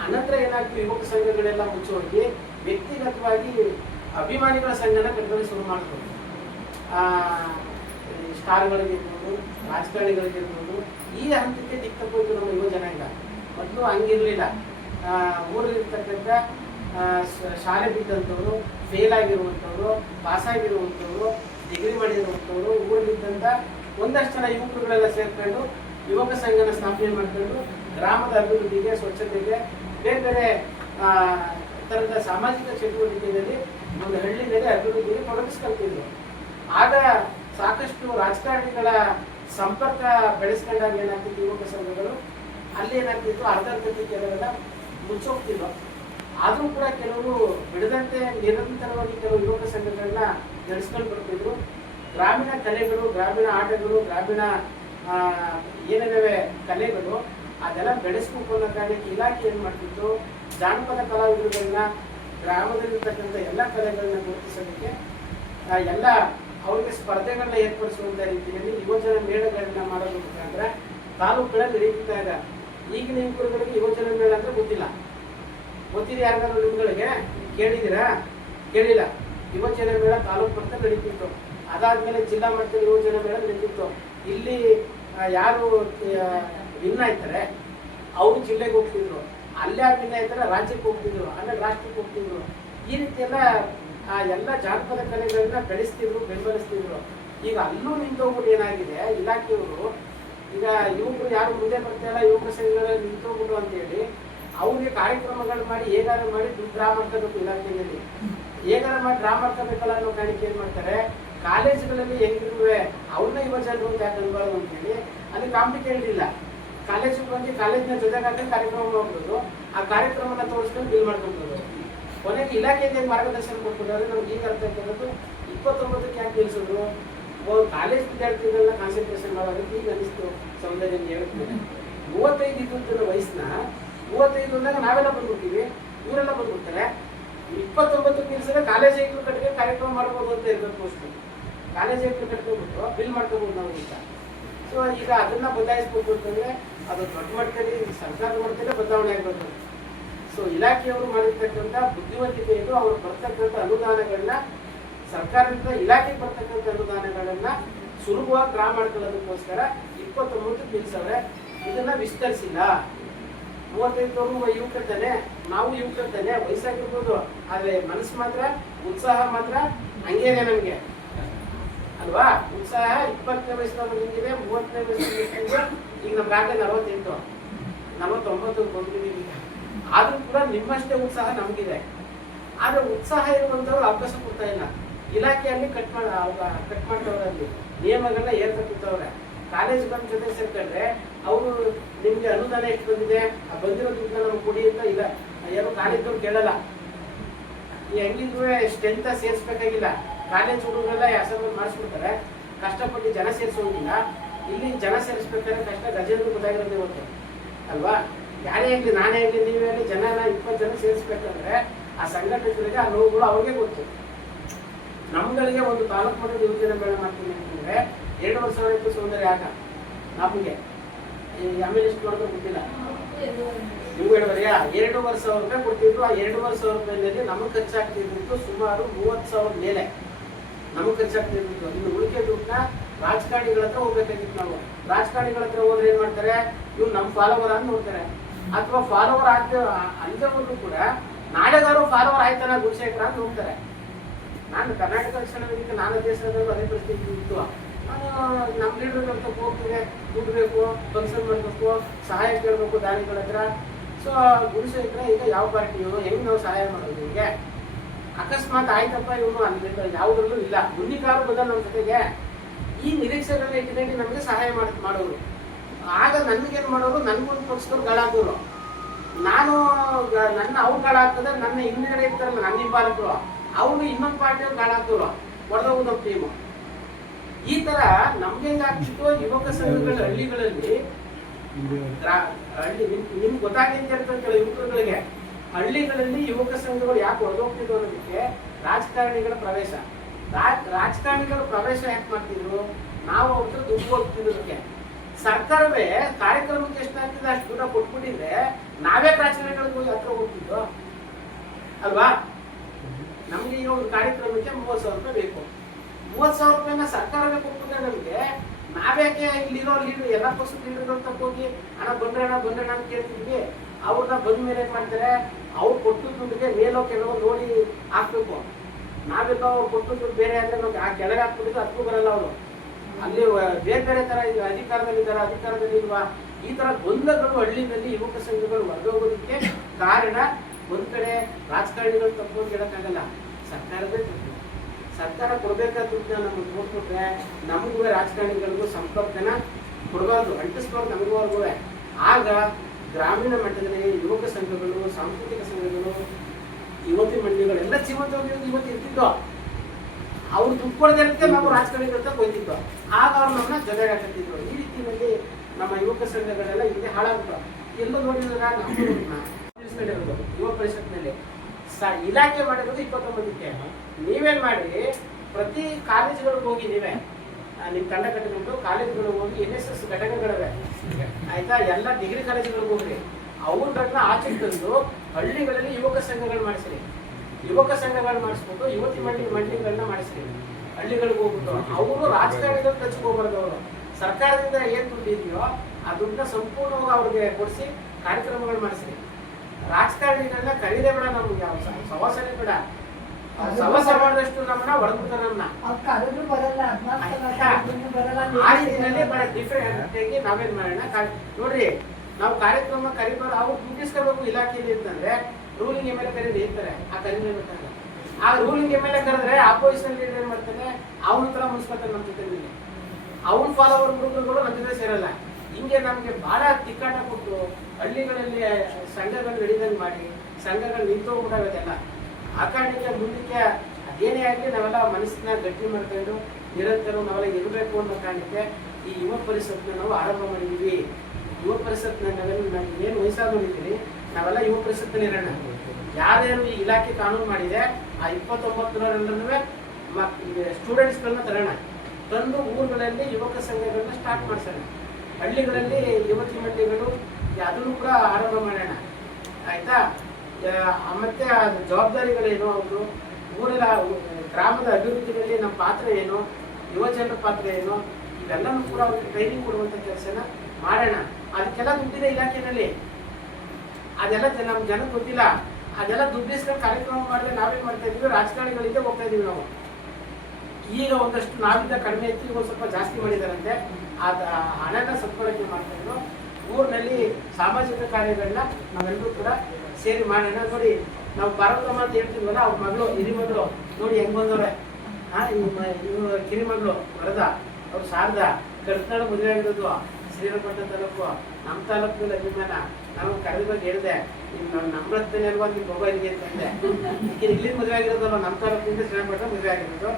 ಅನಂತರ ಏನಾಗ್ತದೆ, ಯುವಕ ಸಂಘಗಳೆಲ್ಲ ಮುಚ್ಚೋಗಿ ವ್ಯಕ್ತಿಗತವಾಗಿ ಅಭಿಮಾನಿಗಳ ಸಂಘನ ಕಟ್ಕೊಳ್ಳಿ ಶುರು ಮಾಡ್ತಾರೆ. ಸ್ಟಾರ್ಗಳಿಗಿರ್ಬೋದು, ರಾಜಕಾರಣಿಗಳಿಗಿರ್ಬೋದು, ಈ ಹಂತಕ್ಕೆ ದಿಕ್ಕಬೋಯ್ತು ನಮ್ಮ ಯುವ ಜನಾಂಗ. ಮೊದಲು ಹಂಗಿರ್ಲಿಲ್ಲ. ಊರಲ್ಲಿರ್ತಕ್ಕಂಥ ಶಾಲೆ ಬಿದ್ದಂಥವ್ರು, ಫೇಲ್ ಆಗಿರುವಂಥವ್ರು, ಪಾಸ್ ಆಗಿರುವಂಥವ್ರು, ಡಿಗ್ರಿ ಮಾಡಿರುವಂಥವ್ರು, ಊರಲ್ಲಿದ್ದಂಥ ಒಂದಷ್ಟು ಜನ ಯುವಕರುಗಳೆಲ್ಲ ಸೇರ್ಕೊಂಡು ಯುವಕ ಸಂಘನ ಸ್ಥಾಪನೆ ಮಾಡ್ಕೊಂಡು ಗ್ರಾಮದ ಅಭಿವೃದ್ಧಿಗೆ, ಸ್ವಚ್ಛತೆಗೆ, ಬೇರೆ ಬೇರೆ ಥರದ ಸಾಮಾಜಿಕ ಚಟುವಟಿಕೆಯಲ್ಲಿ ಒಂದು ಹಳ್ಳಿಯಲ್ಲಿ ಅಭಿವೃದ್ಧಿಗೆ ತೊಡಗಿಸ್ಕೊಳ್ತಿದ್ರು. ಆಗ ಸಾಕಷ್ಟು ರಾಜಕಾರಣಿಗಳ ಸಂಪರ್ಕ ಬೆಳೆಸ್ಕೊಂಡಾಗ ಏನಾಗ್ತಿತ್ತು, ಯುವಕ ಸಂಘಗಳು ಅಲ್ಲಿ ಏನಾಗ್ತಿತ್ತು, ಅರ್ಧಕ್ಕೆ ಕೆಲವೆಲ್ಲ ಮುಚ್ಚೋಗ್ತಿದ್ವು. ಆದರೂ ಕೂಡ ಕೆಲವರು ಬಿಡದಂತೆ ನಿರಂತರವಾಗಿ ಕೆಲವು ಯುವಕ ಸಂಘಗಳನ್ನ ನಡೆಸ್ಕೊಂಡು ಬರ್ತಿದ್ರು. ಗ್ರಾಮೀಣ ಕಲೆಗಳು, ಗ್ರಾಮೀಣ ಆಟಗಳು, ಗ್ರಾಮೀಣ ಏನೇನವೆ ಕಲೆಗಳು ಅದೆಲ್ಲ ಬೆಳೆಸ್ಬೇಕು ಅನ್ನೋ ಕಾರಣಕ್ಕೆ ಇಲಾಖೆ ಏನು ಮಾಡ್ತಿತ್ತು, ಜಾನಪದ ಕಲಾವಿದರುಗಳನ್ನ, ಗ್ರಾಮದಲ್ಲಿರ್ತಕ್ಕಂಥ ಎಲ್ಲ ಕಲೆಗಳನ್ನ ಗುರುತಿಸೋದಕ್ಕೆ ಎಲ್ಲ ಅವ್ರಿಗೆ ಸ್ಪರ್ಧೆಗಳನ್ನ ಏರ್ಪಡಿಸುವಂಥ ರೀತಿಯಲ್ಲಿ ಯುವಜನ ಮೇಳಗಳನ್ನ ಮಾಡೋದ್ರ ಮುಖಾಂತರ ತಾಲೂಕುಗಳಲ್ಲಿ ನಡೀತಾ ಇದೆ. ಈಗಿನ ಯುವಕರುಗಳಿಗೆ ಯುವಜನ ಮೇಳ ಅಂದ್ರೆ ಗೊತ್ತಿಲ್ಲ. ಗೊತ್ತಿದೆ ಯಾರಿಗಾದ್ರು ನಿಮ್ಗಳಿಗೆ? ಕೇಳಿದ್ದೀರಾ? ಕೇಳಿಲ್ಲ. ಯುವಜನ ಮೇಳ ತಾಲೂಕು ಮಟ್ಟದಲ್ಲಿ ನಡೀತಿತ್ತು. ಅದಾದ್ಮೇಲೆ ಜಿಲ್ಲಾ ಮಟ್ಟದಲ್ಲಿ ಯುವಜನ ಮೇಳ ನಡೀತಿತ್ತು. ಇಲ್ಲಿ ಯಾರು ವಿನ್ ಆಯ್ತಾರೆ ಅವರು ಜಿಲ್ಲೆಗೆ ಹೋಗ್ತಿದ್ರು, ಅಲ್ಲೇ ವಿನ್ ಆಯ್ತಾರೆ ರಾಜ್ಯಕ್ಕೆ ಹೋಗ್ತಿದ್ರು, ಆಮೇಲೆ ರಾಷ್ಟ್ರಕ್ಕೆ ಹೋಗ್ತಿದ್ರು. ಈ ರೀತಿ ಎಲ್ಲ ಜಾನಪದ ಕಲೆಗಳನ್ನ ಬೆಳೆಸ್ತಿದ್ರು, ಬೆಂಬಲಿಸ್ತಿದ್ರು. ಈಗ ಅಲ್ಲೂ ನಿಂತೋಗ್ಬಿಟ್ಟು ಏನಾಗಿದೆ, ಇಲಾಖೆಯವರು ಈಗ ಯುವಕರು ಯಾರು ಮುಂದೆ ಬರ್ತಾಯಿಲ್ಲ, ಯುವಕ ಸಂಘಗಳಲ್ಲಿ ನಿಂತೋಗ್ಬಿಟ್ಟು ಅಂತೇಳಿ ಅವ್ರಿಗೆ ಕಾರ್ಯಕ್ರಮಗಳು ಮಾಡಿ ಹೇಗಾರು ಮಾಡಿ ದುಡ್ಡು ಡ್ರಾ ಮಾಡ್ಕೋಬೇಕು. ಇಲಾಖೆಯಲ್ಲಿ ಹೇಗಾರು ಮಾಡಿ ಡ್ರಾ ಮಾಡ್ಕೋಬೇಕಲ್ಲ ಅನ್ನೋ ಕಾರಣಕ್ಕೆ ಏನ್ ಮಾಡ್ತಾರೆ, ಕಾಲೇಜುಗಳಲ್ಲಿ ಹೆಂಗಿರುವೆ ಅವ್ರನ್ನ ಯುವ ಜನರು ಅಂತ ಯಾಕೆ ಅನ್ಬಾರ್ದು ಅಂತೇಳಿ ಅಲ್ಲಿ ಕಾಂಪಿಟೇಟ್ ಇಲ್ಲ. ಕಾಲೇಜಿಗೆ ಬಂದು ಕಾಲೇಜಿನ ಜೊತೆಗಾದ್ರೆ ಕಾರ್ಯಕ್ರಮ ಮಾಡ್ಬೋದು, ಆ ಕಾರ್ಯಕ್ರಮನ ತೋರಿಸ್ಕೊಂಡು ಬಿಲ್ ಮಾಡ್ಕೊಬೋದು. ಕೊನೆಗೆ ಇಲಾಖೆಯಿಂದ ಮಾರ್ಗದರ್ಶನ ಕೊಟ್ಬಿಟ್ಟಾರೆ. ನಮ್ಗೆ ಈಗ ಅರ್ಥ ಆಗ್ತಿರೋದು 29ಕ್ಕೆ ಯಾಕೆ ನಿಲ್ಸಿದ್ರು, ಕಾಲೇಜ್ ವಿದ್ಯಾರ್ಥಿಗಳನ್ನ ಕಾನ್ಸಂಟ್ರೇಷನ್ ಮಾಡೋದಕ್ಕೆ ಈಗ ಅನಿಸ್ತು. ಸೌಂದರ್ಯ ಹೇಳ್ತೀನಿ 35 ಇದ್ದ ವಯಸ್ಸನ್ನ 35 ಅಂದಾಗ ನಾವೆಲ್ಲ ಬಂದ್ಬಿಡ್ತೀವಿ, ಇವರೆಲ್ಲ ಬಂದ್ಬಿಡ್ತಾರೆ. 29ಕ್ಕೆ ನಿಲ್ಸಿದ್ರೆ ಕಾಲೇಜ್ ಐಕ್ಳು ಕಟ್ಟಿಗೆ ಕಾರ್ಯಕ್ರಮ ಮಾಡ್ಬೋದು ಅಂತ ಇರ್ಬೇಕು. ಅಷ್ಟು ಕಾಲೇಜ್ ಐಕ್ಳು ಕಟ್ಕೊಬಿಟ್ಟು ಬಿಲ್ ಮಾಡ್ಕೋಬೋದು ನಾವು ಈಗ. ಸೊ ಈಗ ಅದನ್ನ ಬದಲಾಯಿಸ್ಬೇಕು ಅಂತಂದ್ರೆ ಅದು ದೊಡ್ಡ ಮಟ್ಟದಲ್ಲಿ ಸರ್ಕಾರದ ಮಟ್ಟದಲ್ಲೇ ಬದಲಾವಣೆ ಆಗಬೇಕು. ಸೊ ಇಲಾಖೆಯವರು ಮಾಡಿರ್ತಕ್ಕಂಥ ಬುದ್ಧಿವಂತಿಕೆ ಇದು. ಅವರು ಬರ್ತಕ್ಕಂಥ ಅನುದಾನಗಳನ್ನ, ಸರ್ಕಾರದಿಂದ ಇಲಾಖೆಗೆ ಬರ್ತಕ್ಕಂಥ ಅನುದಾನಗಳನ್ನ ಸುಲಭವಾಗಿ ಡ್ರಾ ಮಾಡ್ಕೊಳ್ಳೋದಕ್ಕೋಸ್ಕರ 29ಕ್ಕೆ ನಿಲ್ಸವ್ರೆ. ಇದನ್ನ ವಿಸ್ತರಿಸಿಲ್ಲ. 35 ಯುವಕರು ತಾನೆ, ನಾವು ಯುವಕರು ತಾನೆ, ವಯಸ್ಸಾಗಿರ್ಬೋದು, ಆದ್ರೆ ಮನಸ್ಸು ಮಾತ್ರ, ಉತ್ಸಾಹ ಮಾತ್ರ ಹಂಗೇನೆ ನಮ್ಗೆ ಅಲ್ವಾ. ಉತ್ಸಾಹ 20ನೇ ವಯಸ್ಸಿನವ್ರು ನಿಂತಿದೆ, 30ನೇ ವಯಸ್ಸಿನ ಈಗ ನಮ್ಗೆ ಆಗಲೇ 48, 49 ಬಂದಿದ್ದೀವಿ. ಆದ್ರೂ ಕೂಡ ನಿಮ್ಮಷ್ಟೇ ಉತ್ಸಾಹ ನಮಗಿದೆ. ಆದ್ರೆ ಉತ್ಸಾಹ ಇರುವಂತವ್ರು ಅವಕಾಶ ಕೊಡ್ತಾ ಇಲ್ಲ. ಇಲಾಖೆಯಲ್ಲಿ ಕಟ್ ಮಾಡ್ತವ್ರಲ್ಲಿ ನಿಯಮಗಳನ್ನ ಏರ್ಪಟ್ಟಿರ್ತವ್ರೆ. ಕಾಲೇಜುಗಳ ಜೊತೆ ಸೇರ್ಕೊಂಡ್ರೆ ಅವರು ನಿಮ್ಗೆ ಅನುದಾನ ಎಷ್ಟು ಬಂದಿದೆ, ಆ ಬಂದಿರೋ ದುಡ್ಡನ್ನ ನಮ್ಗೆ ಕೊಡಿ ಅಂತ ಇಲ್ಲ. ಏನು ಕಾಲೇಜವ್ರು ಕೇಳಲ್ಲ. ಈ ಹೆಂಗಿದ್ರು ಸ್ಟ್ರೆಂತ್ ಸೇರಿಸ್ಬೇಕಾಗಿಲ್ಲ. ಕಾಲೇಜ್ ಹುಡುಗರೆಲ್ಲ ಹೆಸರು ಮಾಡಿಸ್ಬಿಡ್ತಾರೆ, ಕಷ್ಟಪಟ್ಟು ಜನ ಸೇರಿಸೋದಿಲ್ಲ. ಇಲ್ಲಿ ಜನ ಸೇರಿಸ್ಬೇಕಾದ್ರೆ ಕಷ್ಟ ಗಜೇಂದ್ರ ಗೊತ್ತಾಗಿರೋದು ಇವತ್ತು ಅಲ್ವಾ. ಯಾರೇ ಆಗಲಿ, ನಾನೇ ಆಗಲಿ, ನೀವೇ ಆಗಲಿ, ಜನನ 20 ಜನ ಸೇರಿಸ್ಬೇಕಂದ್ರೆ ಆ ಸಂಘಟನೆಗಳಿಗೆ ಆ ನೋವುಗಳು ಅವ್ರಿಗೆ ಗೊತ್ತು. ನಮ್ಗಳಿಗೆ ಒಂದು ತಾಲೂಕು ಮಟ್ಟದ ಯುವಜನ ಮೇಳ ಮಾಡ್ತೀನಿ ಅಂತಂದ್ರೆ 2 ವರ್ಷ ಆಯಿತು ಸೌಂದರ್ಯ ಆಗ ನಮಗೆ ಆಮೇಲೆ ಎಷ್ಟು ಮಾಡೋದು ಗೊತ್ತಿಲ್ಲ. ನೀವು ಹೇಳಿದ್ರಿಯಾ 2,000 ರೂಪಾಯಿ ಕೊಡ್ತಿದ್ರು. ಆ 2,000 ರೂಪಾಯಿನಲ್ಲಿ ನಮಗೆ ಖರ್ಚಾಗ್ತಿದ್ದು ಸುಮಾರು 30,000 ಮೇಲೆ. ನಮಗೆ ಖರ್ಚಾಗ್ತಿರ್ತಿತ್ತು. ಇನ್ನು ಉಳಿಕೆ ದುಡ್ಡನ್ನ ರಾಜಕಾರಣಿಗಳ ಹತ್ರ ಹೋಗ್ಬೇಕಾಗಿತ್ತು. ನಾವು ರಾಜಕಾರಣಿಗಳ ಹತ್ರ ಹೋದ್ರೆ ಏನ್ ಮಾಡ್ತಾರೆ, ಇವ್ರು ನಮ್ಮ ಫಾಲೋವರ್ ಅಂತ ನೋಡ್ತಾರೆ. ಅಥವಾ ಫಾಲೋವರ್ ಅಲ್ಲದವ್ರು ಕೂಡ ನಾಳೆಗಾರು ಫಾಲೋವರ್ ಆಯ್ತಾನ ಗುರುಶೇಖರ ಅಂತ ಹೋಗ್ತಾರೆ. ನಾನು ಕರ್ನಾಟಕ ರಕ್ಷಣಾ ವೇದಿಕೆ ನಾನು ದೇಶದಲ್ಲೂ ಅದೇ ಪರಿಸ್ಥಿತಿ ಇತ್ತು. ನಾನು ನಮ್ಮ ಲೀಡರ್ ಅಂತ ಹೋಗ್ತಿದೆ, ದುಡ್ಡು ಬೇಕು, ಫಂಕ್ಷನ್ ಮಾಡಬೇಕು, ಸಹಾಯ ಕೇಳಬೇಕು ದಾನಿಗಳ ಹತ್ರ. ಸೊ ಗುರುಶೇಖರ ಈಗ ಯಾವ ಪಾರ್ಟಿ ಇವನು, ಹೆಂಗ್ ನಾವು ಸಹಾಯ ಮಾಡೋದು ಹೀಗೆ? ಅಕಸ್ಮಾತ್ ಆಯ್ತಪ್ಪ ಇವನು ಅಲ್ಲಿ ಯಾವುದ್ರಲ್ಲೂ ಇಲ್ಲ, ಮುಂದಿಕಾರು ಬಂದ ನಮ್ಮ ಜೊತೆಗೆ ಈ ನಿರೀಕ್ಷೆಗಳನ್ನ ಇಟ್ಕೊಂಡು ನಮಗೆ ಸಹಾಯ ಮಾಡೋರು. ಆಗ ನನ್ಗೇನು ಮಾಡೋರು, ನನ್ಗೊಂದು ಪಕ್ಷದವ್ರು ಗಾಳಾಕೋರು. ನಾನು ನನ್ನ ಅವ್ರು ಗಾಳಾಕಿದ್ರೆ ನನ್ನ ಹಿಂದ್ಗಡೆ ಇರ್ತಾರಲ್ಲ ನನ್ನ ಹಿಂಬಾಲಕರು, ಅವರು ಇನ್ನೊಂದು ಪಾರ್ಟಿಯವ್ರು ಗಾಳಾಕೋರು, ಹೊಡೆದೋಗುದು ನಮ್ಮ ಟೀಮು. ಈ ತರ ನಮ್ಗೆ ಹೆಂಗಾಗ್ತಿತ್ತು, ಯುವಕ ಸಂಘಗಳ ಹಳ್ಳಿಗಳಲ್ಲಿ ನಿಮ್ಗೆ ಗೊತ್ತಾಗಲಿ ಅಂತ ಹೇಳ್ತಾರೆ ಯುವಕರುಗಳಿಗೆ, ಹಳ್ಳಿಗಳಲ್ಲಿ ಯುವಕ ಸಂಘಗಳು ಯಾಕೆ ಹೊಡೆದೋಗ್ತಿದ್ವು ಅನ್ನೋದಕ್ಕೆ ರಾಜಕಾರಣಿಗಳ ಪ್ರವೇಶ. ರಾಜಕಾರಣಿಗಳ ಪ್ರವೇಶ ಯಾಕೆ ಮಾಡ್ತಿದ್ರು, ನಾವು ಅವ್ರ ದುಡ್ಡು ಹೋಗ್ತಿದ್ದಕ್ಕೆ. ಸರ್ಕಾರವೇ ಕಾರ್ಯಕ್ರಮಕ್ಕೆ ಎಷ್ಟಾಗ್ತಿದೆ ಅಷ್ಟು ದುಡ್ಡ ಕೊಟ್ಬಿಟ್ಟಿದ್ರೆ ನಾವೇ ರಾಜಕಾರಣಿಗಳಿಗೆ ಹೋಗಿ ಹತ್ರ ಹೋಗ್ತಿದ್ವು ಅಲ್ವಾ? ನಮ್ಗೆ ಈಗ ಒಂದು ಕಾರ್ಯಕ್ರಮಕ್ಕೆ 30,000 ರೂಪಾಯಿ ಬೇಕು. 30,000 ರೂಪಾಯಿನ ಸರ್ಕಾರವೇ ಕೊಟ್ಬಿಟ್ರೆ ನಮ್ಗೆ ನಾವ್ಯಾಕೆ ಇಲ್ಲಿರೋ ಲೀಡರ್ ಎಲ್ಲ ಪಕ್ಷದ ಲೀಡರ್ಗಳು ತಗೋಗಿ ಹಣ ಬಂದ್ರಣ ಅಂತ ಕೇಳ್ತಿದ್ವಿ. ಅವ್ರನ್ನ ಬಂದ ಮೇಲೆ ಏನ್ ಮಾಡ್ತಾರೆ, ಅವ್ರು ಕೊಟ್ಟು ದುಡ್ಡಿಗೆ ಮೇಲೋ ಕೆಲವು ನೋಡಿ ಹಾಕ್ಬೇಕು. ನಾವೆಲ್ಲ ಅವ್ರು ಕೊಟ್ಟು ದುಡ್ಡು ಬೇರೆ ಅಂದ್ರೆ ನಮ್ಗೆ ಆ ಕೆಳಗೆ ಹಾಕ್ಬಿಟ್ಟಿದ್ದು ಅದಕ್ಕೂ ಬರಲ್ಲ. ಅವರು ಅಲ್ಲಿ ಬೇರೆ ಬೇರೆ ತರ ಅಧಿಕಾರದಲ್ಲಿದ್ದಾರೆ, ಅಧಿಕಾರದಲ್ಲಿ ಇಲ್ವಾ, ಈ ತರ ಗೊಂದಲಗಳು ಹಳ್ಳಿನಲ್ಲಿ ಯುವಕ ಸಂಘಗಳು ಹೊರಗೋಗೋದಕ್ಕೆ ಕಾರಣ. ಒಂದ್ ಕಡೆ ರಾಜಕಾರಣಿಗಳು ತಪ್ಪು ಅಂತ ಹೇಳಕ್ಕಾಗಲ್ಲ, ಸರ್ಕಾರದೇ ತಪ್ಪು. ಸರ್ಕಾರ ಕೊಡ್ಬೇಕಾದ ದುಡ್ಡನ್ನ ನಮ್ಗೆ ನೋಡ್ಕೊಟ್ರೆ ನಮಗೂ ರಾಜಕಾರಣಿಗಳಿಗೂ ಸಂಪರ್ಕನ ಕೊಡಬಾರ್ದು, ಅಂಟಿಸ್ಬಾರ್ದು ನಮಗೂ. ಆಗ ಗ್ರಾಮೀಣ ಮಟ್ಟದಲ್ಲಿ ಯುವಕ ಸಂಘಗಳು, ಸಾಂಸ್ಕೃತಿಕ ಸಂಘಗಳು, ಯುವತಿ ಮಂಡಳಿಗಳೆಲ್ಲ ಜೀವಂತವಾಗಿ ಇವತ್ತು ಇರ್ತಿದ್ದೋ. ಅವ್ರು ದುಡ್ಡು ಕೊಡದೇ ನಾವು ರಾಜಕಾರಣಿಗಳಂತ ಹೋಯ್ತಿದ್ದೋ. ಆಗ ಅವ್ರು ನಮ್ಮನ್ನ ಜೊತೆಗೆ ಹಾಕತ್ತಿದ್ರು. ಈ ರೀತಿಯಲ್ಲಿ ನಮ್ಮ ಯುವಕ ಸಂಘಗಳೆಲ್ಲ ಹಿಂದೆ ಹಾಳಾಗ್ತಾವ. ಎಲ್ಲೋ ನೋಡಿದ್ರೆ ತಿಳಿಸ್ಕೊಂಡಿರೋದು ಯುವ ಪರಿಷತ್ನಲ್ಲಿ ಇಲಾಖೆ ಮಾಡಿರೋದು 29ಕ್ಕೆ. ನೀವೇನ್ ಮಾಡಿ, ಪ್ರತಿ ಕಾಲೇಜುಗಳಿಗೆ ಹೋಗಿ ನೀವೇ ನಿಮ್ ತಂಡ ಕಟ್ಟಿಕೊಂಡು ಕಾಲೇಜುಗಳಿಗೆ ಹೋಗಿ NSS ಘಟಕಗಳಿವೆ ಆಯ್ತಾ, ಎಲ್ಲ ಡಿಗ್ರಿ ಕಾಲೇಜುಗಳಿಗೆ ಹೋಗ್ರಿ. ಅವ್ರನ್ನ ಆಚೆ ತಂದು ಹಳ್ಳಿಗಳಲ್ಲಿ ಯುವಕ ಸಂಘಗಳು ಮಾಡಿಸ್ರಿ. ಯುವಕ ಸಂಘಗಳು ಮಾಡಿಸ್ಬಿಟ್ಟು ಯುವತಿ ಮಂಡಳಿಗಳನ್ನ ಮಾಡಿಸ್ರಿ. ಹಳ್ಳಿಗಳಿಗೆ ಹೋಗ್ಬಿಟ್ಟು ಅವರು ರಾಜಕಾರಣಿಗಳು ಟಚ್ಗೆ ಹೋಗ್ಬಾರ್ದು. ಅವರು ಸರ್ಕಾರದಿಂದ ಏನ್ ದುಡ್ಡು ಇದೆಯೋ ಆ ದುಡ್ಡನ್ನ ಸಂಪೂರ್ಣವಾಗಿ ಅವ್ರಿಗೆ ಕೊಡಿಸಿ ಕಾರ್ಯಕ್ರಮಗಳು ಮಾಡಿಸ್ರಿ. ರಾಜಕಾರಣಿಗಳನ್ನ ಕರೀದೇ ಬೇಡ, ನಮ್ಗೆ ಯಾವ ಸವಾಸನೆ ಬೇಡ. ಸವಾಸ ಮಾಡಿದಷ್ಟು ನಮ್ಮನ್ನ ಹೊಡೆದ್ಬಿಡ್ತಾರೆ. ನಮ್ಮನ್ನ ಆ ರೀತಿಯಲ್ಲಿ ಬಹಳ ಡಿಫ್ರೆಂಟ್ ಆಗಿ ನಾವೇನ್ ಮಾಡೋಣ ನೋಡ್ರಿ, ನಾವು ಕಾರ್ಯಕ್ರಮ ಕರಿಬಾರ್ದು. ಅವ್ರು ದುಡ್ಡಿಸ್ಕೋಬೇಕು ಇಲಾಖೆಯಲ್ಲಿ ಅಂತಂದ್ರೆ ರೂಲಿಂಗ್ MLA ಕರೀರಿ ಇರ್ತಾರೆ, ಆ ಕರಿಬೇಕಾದ್ರೆ ಆ ರೂಲಿಂಗ್ MLA ಕರೆದ್ರೆ ಆಪೋಸಿಷನ್ ಲೀಡರ್ ಏನ್ ಮಾಡ್ತಾನೆ, ಅವನ ತರ ಮುನ್ಸ್ಕೊತಾನೆ ನಮ್ಮ ಜೊತೆ. ಅವನ್ ಫಾಲೋವರ್ ಹುಡುಗರುಗಳು ನಮ್ಮ ಜೊತೆ ಸೇರಲ್ಲ. ಹಿಂಗೆ ನಮ್ಗೆ ಬಹಳ ತಿಕ್ಕಾಟ ಕೊಟ್ಟು ಹಳ್ಳಿಗಳಲ್ಲಿ ಸಂಘಗಳು ಹಿಡಿದಂಗೆ ಮಾಡಿ ಸಂಘಗಳು ನಿಂತೋಗ್ಬಿಟ್ಟಾಗತ್ತೆಲ್ಲ. ಆ ಕಾರಣಕ್ಕೆ ಮುಂದಕ್ಕೆ ಅದೇನೇ ಆಗಲಿ ನಾವೆಲ್ಲ ಮನಸ್ಸನ್ನ ಗಟ್ಟಿ ಮಾಡ್ಕೊಂಡು ನಿರಂತರ ನಾವೆಲ್ಲ ಇರಬೇಕು ಅನ್ನೋ ಕಾರಣಕ್ಕೆ ಈ ಯುವ ಪರಿಷತ್ನ ನಾವು ಆರಂಭ ಮಾಡಿದೀವಿ. ಯುವ ಪರಿಷತ್ನ ನಾವೆಲ್ಲ ಏನು ವಯಸ್ಸಾಗಿದ್ದೀವಿ ನಾವೆಲ್ಲ ಯುವ ಪರಿಷತ್ತಲ್ಲಿ ಇರೋಣ. ಯಾರ್ಯಾರು ಈ ಇಲಾಖೆ ಕಾನೂನು ಮಾಡಿದೆ ಆ 29 ಸ್ಟೂಡೆಂಟ್ಸ್ಗಳನ್ನ ತರೋಣ, ತಂದು ಊರುಗಳಲ್ಲಿ ಯುವಕ ಸಂಘಗಳನ್ನ ಸ್ಟಾರ್ಟ್ ಮಾಡಿಸೋಣ. ಹಳ್ಳಿಗಳಲ್ಲಿ ಯುವತಿ ಮಂಡಳಿಗಳು ಅದನ್ನು ಕೂಡ ಆರಂಭ ಮಾಡೋಣ ಆಯ್ತಾ. ಮತ್ತೆ ಜವಾಬ್ದಾರಿಗಳೇನು, ಅವರು ಊರಿನ ಗ್ರಾಮದ ಅಭಿವೃದ್ಧಿಯಲ್ಲಿ ನಮ್ಮ ಪಾತ್ರ ಏನು, ಯುವಜನರ ಪಾತ್ರ ಏನು, ಇವೆಲ್ಲನೂ ಕೂಡ ಅವ್ರಿಗೆ ಟ್ರೈನಿಂಗ್ ಕೊಡುವಂತ ಕೆಲಸನ ಮಾಡೋಣ. ಅದಕ್ಕೆಲ್ಲ ದುಡ್ಡಿದೆ ಇಲಾಖೆಯಲ್ಲಿ, ಅದೆಲ್ಲ ನಮ್ಮ ಜನಕ್ಕೆ ಗೊತ್ತಿಲ್ಲ. ಅದೆಲ್ಲ ದುಡ್ಡಿಸ್ಕೊಂಡು ಕಾರ್ಯಕ್ರಮ ಮಾಡಿದ್ರೆ ನಾವೇನ್ ಮಾಡ್ತಾ ಇದೀವಿ, ರಾಜಕಾರಣಿಗಳಿಂದ ಹೋಗ್ತಾ ಇದೀವಿ ನಾವು. ಈಗ ಒಂದಷ್ಟು ನಾವಿದ್ದ ಕಡಿಮೆ ಇತ್ತು, ಈಗ ಒಂದು ಸ್ವಲ್ಪ ಜಾಸ್ತಿ ಮಾಡಿದಾರಂತೆ. ಅದ ಹಣನ ಸದ್ಬಳಕೆ ಮಾಡ್ತಾ ಇದ್ರು. ಊರಿನಲ್ಲಿ ಸಾಮಾಜಿಕ ಕಾರ್ಯಗಳನ್ನ ನಾವೆಲ್ಲರೂ ಕೂಡ ಸೇರಿ ಮಾಡೋಣ. ನೋಡಿ, ನಾವು ಪಾರ್ವತಮ್ಮ ಅಂತ ಹೇಳ್ತಿದ್ವಲ್ಲ, ಅವ್ರ ಮಗಳು ಹಿರಿಮಗಳು ನೋಡಿ ಹೆಂಗ್ ಬಂದವ್ರೆ. ಇವ್ರು ಕಿರಿಮಗಳು ವರದ, ಅವ್ರು ಶಾರದಾ ಕರ್ನಾಡ ಮದುವೆ ಆಗಿರೋದು ಶ್ರೀರಂಗಪಟ್ಟಣ ತಾಲೂಕು. ನಮ್ಮ ತಾಲೂಕಿನಲ್ಲಿ ಅಭಿಮಾನ. ನಾನು ಕರೆದ ಬಗ್ಗೆ ಹೇಳಿದೆ, ನಮ್ರತ್ತನೇ ಅಲ್ವಾ ನಿಮ್ ಮೊಬೈಲ್ಗೆ ಅಂತಂದೆ. ಈಗ ಇಲ್ಲಿ ಮದುವೆ ಆಗಿರೋದಲ್ವ, ನಮ್ಮ ತಾಲೂಕಿನಿಂದ ಶ್ರೀರಂಗಪಟ್ಟಣ ಮದುವೆ ಆಗಿರೋದು.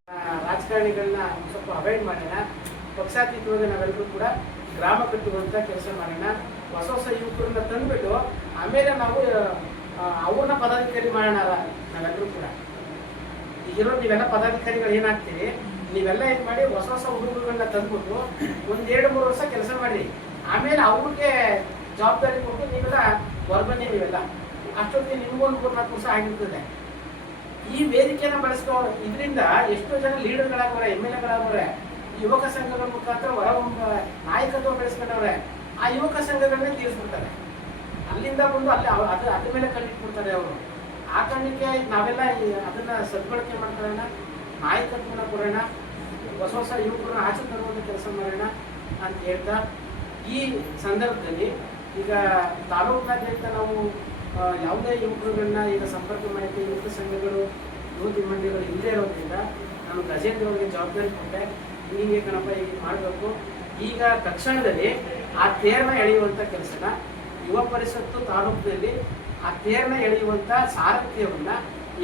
ರಾಜಕಾರಣಿಗಳನ್ನ ಸ್ವಲ್ಪ ಅವಾಯ್ಡ್ ಮಾಡೋಣ. ಪಕ್ಷಾತೀತವಾಗಿ ನಾವೆಲ್ಲರೂ ಕೂಡ ಗ್ರಾಮ ಕಟ್ಟುವಂತ ಕೆಲಸ ಮಾಡೋಣ. ಹೊಸ ಹೊಸ ಯುವಕರನ್ನ ತಂದ್ಬಿಟ್ಟು ಆಮೇಲೆ ನಾವು ಅವ್ರನ್ನ ಪದಾಧಿಕಾರಿ ಮಾಡೋಣ ನಾವೆಲ್ಲರೂ ಕೂಡ. ಈಗಿರೋ ನೀವೆಲ್ಲ ಪದಾಧಿಕಾರಿಗಳು ಏನಾಗ್ತೀರಿ, ನೀವೆಲ್ಲ ಏನ್ ಮಾಡಿ ಹೊಸ ಹೊಸ ಹುಡುಗರುಗಳನ್ನ ತಂದ್ಬಿಟ್ಟು 1-2-3 ವರ್ಷ ಕೆಲಸ ಮಾಡಿ, ಆಮೇಲೆ ಅವ್ರಿಗೆ ಜವಾಬ್ದಾರಿ ಕೊಟ್ಟು ನೀವೆಲ್ಲ ಹೊರಬನ್ನಿ. ನೀವೆಲ್ಲ ಅಷ್ಟೊತ್ತಿಗೆ ನಿಮ್ಗೊಂದು 3-4 ವರ್ಷ ಆಗಿರ್ತದೆ. ಈ ವೇದಿಕೆಯನ್ನು ಬಳಸ್ಕೊ ಇದರಿಂದ ಎಷ್ಟೋ ಜನ ಲೀಡರ್ಗಳಾಗವ್ರೆ, MLA ಯುವಕ ಸಂಘಗಳ ಮುಖಾಂತರ ನಾಯಕತ್ವ ಬೆಳೆಸ್ಕೊಂಡವ್ರೆ. ಆ ಯುವಕ ಸಂಘಗಳನ್ನೇ ತೀರಿಸ್ಬಿಡ್ತಾರೆ, ಅಲ್ಲಿಂದ ಬಂದು ಅಲ್ಲಿ ಅದ್ರ ಮೇಲೆ ಕಣ್ಣಿಟ್ಬಿಡ್ತಾರೆ ಅವರು. ಆ ಕಾರಣಕ್ಕೆ ನಾವೆಲ್ಲ ಅದನ್ನ ಸದ್ಬಳಕೆ ಮಾಡ್ಕೊಳ್ಳೋಣ, ನಾಯಕತ್ವನ ಕೊಡೋಣ, ಹೊಸ ಯುವಕರನ್ನ ಆಚೆ ತರುವಂಥ ಕೆಲಸ ಮಾಡೋಣ ಅಂತ ಹೇಳ್ತಾ, ಈ ಸಂದರ್ಭದಲ್ಲಿ ಈಗ ತಾಲೂಕಿನಾದ್ಯಂತ ನಾವು ಯಾವುದೇ ಯುವಕರುಗಳನ್ನ ಈಗ ಸಂಪರ್ಕ ಮಾಡಿದ್ದೆ, ಯುವಕ ಸಂಘಗಳು ಯುವತಿ ಮಂಡಳಿಗಳು ಇಲ್ಲದೇ ಇರೋದ್ರಿಂದ ನಾನು ಗಜೇಂದ್ರ ಅವರಿಗೆ ಜವಾಬ್ದಾರಿ ಕೊಟ್ಟೆ, ಹೀಗೆ ಕಣಪ್ಪ ಈಗ ಮಾಡಬೇಕು. ಈಗ ತಕ್ಷಣದಲ್ಲಿ ಆ ತೇರನ್ನ ಎಳೆಯುವಂಥ ಕೆಲಸನ ಯುವ ಪರಿಷತ್ತು ತಾಲೂಕಿನಲ್ಲಿ ಆ ತೇರನ್ನ ಎಳೆಯುವಂಥ ಸಾರಥ್ಯವನ್ನ